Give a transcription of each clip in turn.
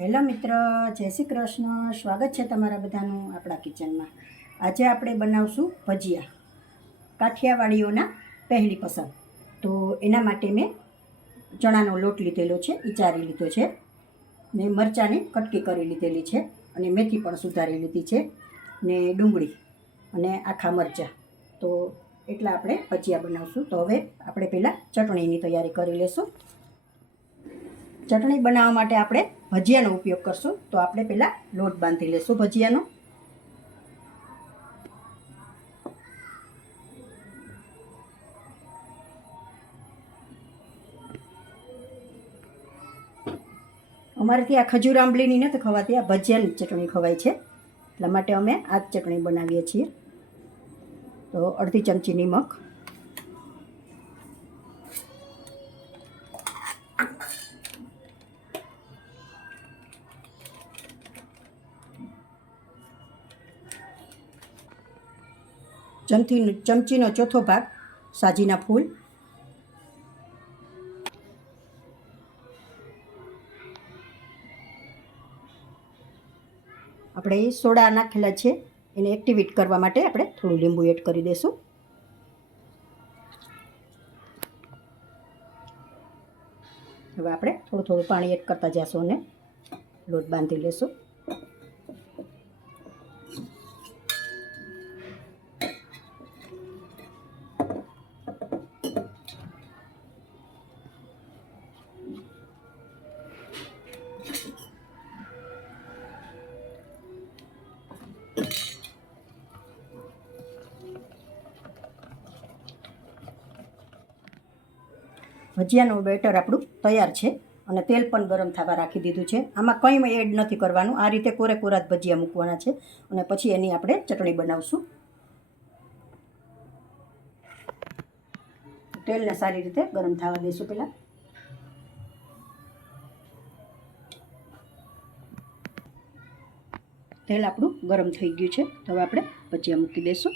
Hello મિત્ર, જય શ્રી કૃષ્ણ. સ્વાગત છે તમારા બધાનું આપણા કિચનમાં. આજે આપણે બનાવશું ભજીયા, કાઠિયાવાડીઓના પહેલી પસંદ. તો એના માટે મેં ચણાનો લોટ લીધેલો છે, એ ચારી લીધો છે, ને મરચાંની કટકી કરી લીધેલી છે, અને મેથી પણ સુધારી લીધી છે, ને ડુંગળી અને આખા મરચાં. તો એટલા આપણે ભજીયા બનાવશું. તો હવે આપણે પહેલાં ચટણીની તૈયારી કરી લઈશું. ચટણી બનાવવા માટે આપણે ભજીયાનો ઉપયોગ કરશું. તો આપણે પહેલાં લોટ બાંધી લઈશું ભજીયાનો. અમારે ત્યાં ખજૂર આંબલીની નથી ખવાતી, આ ભજીયાની ચટણી ખવાય છે, એટલા માટે અમે આ જ ચટણી બનાવીએ છીએ. તો અડધી ચમચી નિમક, ચમચીનો ચોથો ભાગ સાજીના ફૂલ, આપણે સોડા નાખેલા છે, એને એક્ટિવેટ કરવા માટે આપણે થોડું લીંબુ એડ કરી દઈશું. હવે આપણે થોડું થોડું પાણી એડ કરતા જઈશું અને લોટ બાંધી લઈશું. ભજીયાનું બેટર આપણું તૈયાર છે, અને તેલ પણ ગરમ થવા રાખી દીધું છે. આમાં કંઈ એડ નથી કરવાનું, આ રીતે કોરા જ ભજીયા મૂકવાના છે, અને પછી એની આપણે ચટણી બનાવશું. તેલને સારી રીતે ગરમ થવા દઈશું. પહેલાં તેલ આપણું ગરમ થઈ ગયું છે, તો હવે આપણે ભજીયા મૂકી દઈશું.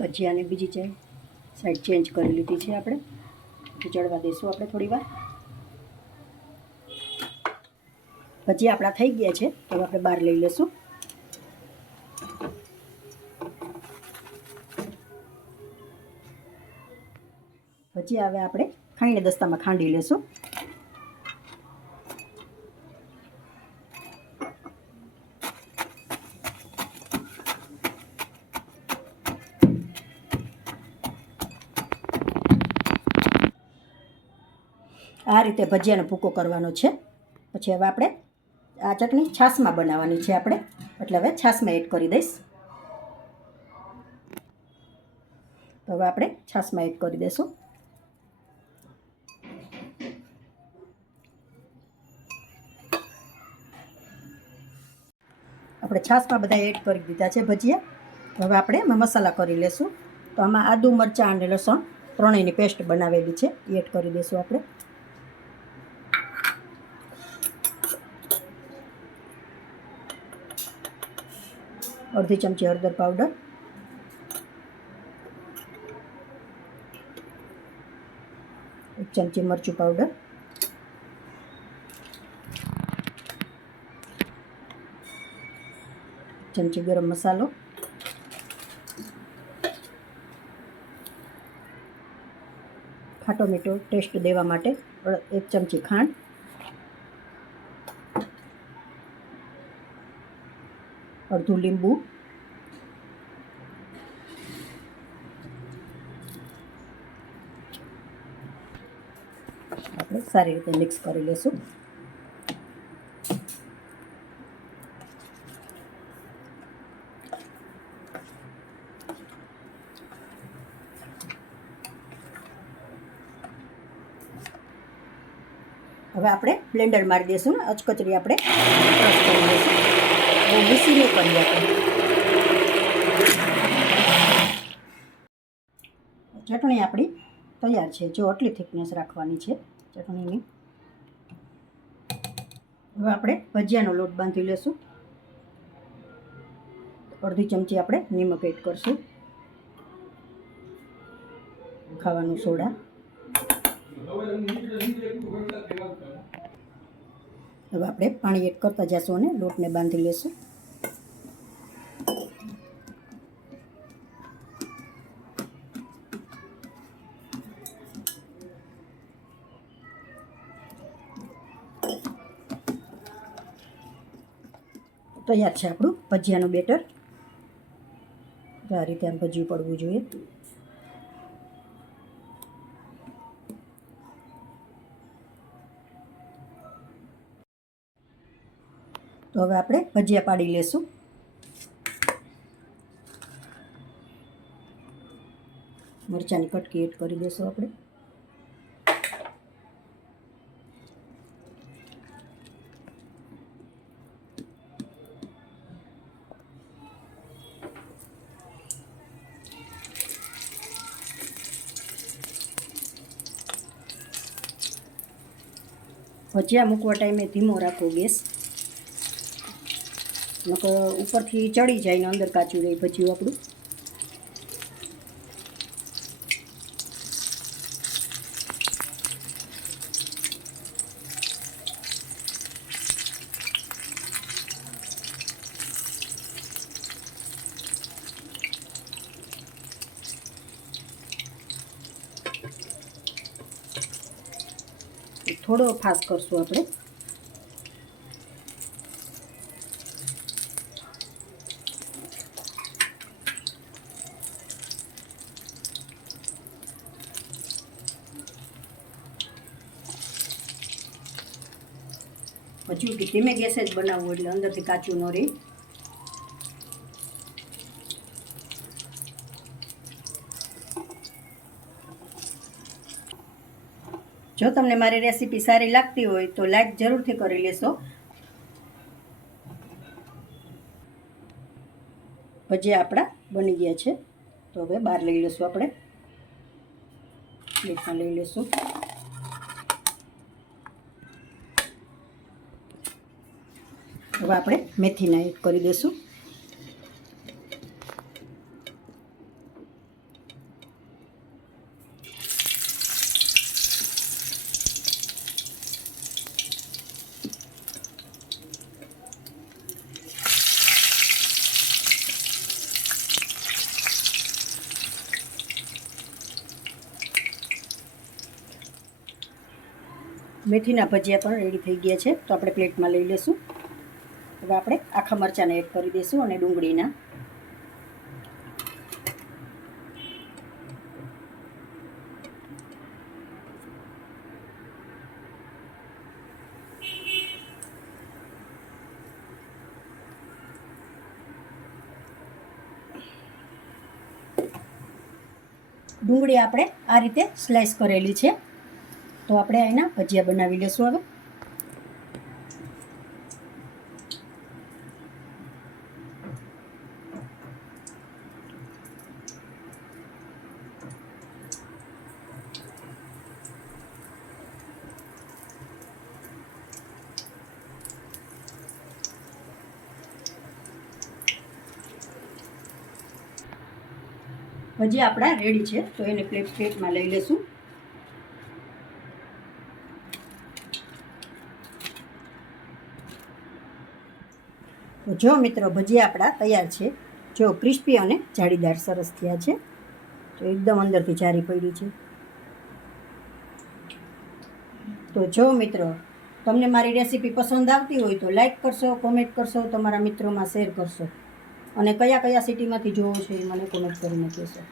ભજીયાને બીજી સાઈડ ચેન્જ કરી લીધી છે આપણે, ચડવા દઈશું આપણે થોડી વાર. ભજીયા આપણા થઈ ગયા છે, તો આપણે બહાર લઈ લઈશું. ભજીયા હવે આપણે ખાંડની દસ્તામાં ખાંડી લઈશું. આ રીતે ભજીયાનો ભૂકો કરવાનો છે. પછી હવે આપણે આ ચટણી છાશમાં બનાવવાની છે આપણે, એટલે હવે છાશમાં એડ કરી દઈશ. તો હવે આપણે છાશમાં એડ કરી દઈશું. આપણે છાશમાં બધા એડ કરી દીધા છે ભજીયા. હવે આપણે એમાં મસાલા કરી લઈશું. તો આમાં આદુ, મરચાં અને લસણ ત્રણેયની પેસ્ટ બનાવેલી છે, એ એડ કરી દઈશું આપણે. અડધી ચમચી હળદર પાવડર, એક ચમચી મરચું પાવડર, ચમચી ગરમ મસાલો, ખાટો મીઠો ટેસ્ટ દેવા માટે એક ચમચી ખાંડ, અડધું લીંબુ, આપણે સારી રીતે મિક્સ કરી લઈશું. હવે આપણે બ્લેન્ડર મારી દઈશું ને અચકચરી આપણે ક્રશ કરી દઈશું. બહુ મિક્સી નહીં કરીએ આપણે. ચટણી આપણી તૈયાર છે. જો આટલી થિકનેસ રાખવાની છે ચટણીની. હવે આપણે ભજીયાનો લોટ બાંધી લેશું. અડધી ચમચી આપણે નિમક એડ કરશું. ખાવાનું સોડા. હવે આપણે પાણી એડ કરતા જઈશું અને લોટને બાંધી લેશું. તૈયાર છે આપણું ભજીયાનું બેટર. આ રીતે આમ ભજીયું પડવું જોઈએ. તો હવે આપણે ભજીયા પાડી લેશું. મરચાંની કટકી એડ કરી દઈશું આપણે. ભજીયા મૂકવા ટાઈમે ધીમો રાખો ગેસ, નકર ઉપરથી ચડી જાય ને અંદર કાચું રહે ભજીયું આપણું. થોડો ફાસ્ટ કરશું આપણે. પછી ધીમે ગેસે જ બનાવવું એટલે અંદરથી કાચું ન રહે. જો તમને મારી રેસીપી સારી લાગતી હોય તો લાઈક જરૂરથી કરી લેશો. ભજીયા આપણા બની ગયા છે. તો હવે બહાર લઈ લેશું આપણે. પ્લેટમાં લઈ લેશું. હવે આપણે મેથીના એડ કરી દઈશું. મેથીના ભજીયા પણ રેડી થઈ ગયા છે. તો આપણે પ્લેટમાં લઈ લઈશું. હવે આપણે આખા મરચાંને એડ કરી દઈશું અને ડુંગળીના. ડુંગળી આપણે આ રીતે સ્લાઈસ કરેલી છે. તો આપણે એના ભજીયા બનાવી લઈશું. હવે ભજીયા આપણા રેડી છે. તો એને પ્લેટમાં લઈ લેશું. તો જો મિત્રો ભજીયા આપણા તૈયાર છે. જો ક્રિસ્પી અને જાળીદાર સરસ થયા છે. તો એકદમ અંદરથી જારી પડી છે. તો જો મિત્રો તમને મારી રેસીપી પસંદ આવતી હોય તો લાઈક કરશો, કોમેન્ટ કરશો, તમારા મિત્રોમાં શેર કરશો અને કયા કયા સિટીમાંથી જોવો છો એ મને કોમેન્ટ કરીને કહેશો.